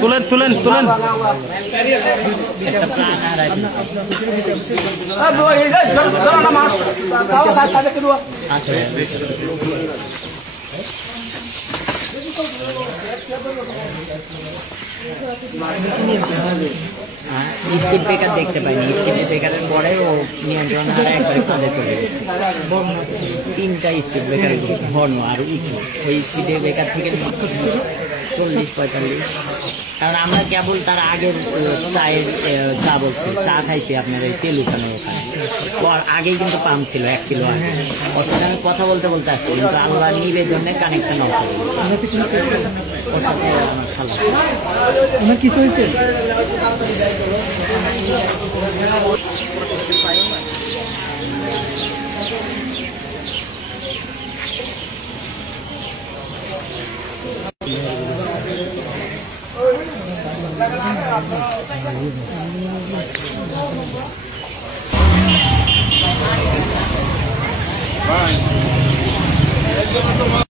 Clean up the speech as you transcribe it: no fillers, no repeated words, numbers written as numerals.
তুলেন তুলেন তুলেন স্পিড ব্রেকার দেখতে পাইনি। স্পিড ব্রেকারের পরে ও নিয়ন্ত্রণ হারা একবারে কাঁধে চলে গেছে। 3টা স্পিড ব্রেকার বর্ণ আর উঁচু, ওই স্পিড ব্রেকার থেকে 40-45। কারণ আমরা কেবল তার আগের চায়ের চা বলছি, চা খাইছি আপনার ওই তেল উঠানোর ওখানে, আগেই কিন্তু পাম্প ছিল 1 কিলো আগে। ওর সাথে আমি কথা বলতে বলতে আসছি, কিন্তু আল্লাহ নিবের জন্য কানেকশন অফ করে ওর সাথে আমার খালা। ওনার কিছু হয়েছে? Bye.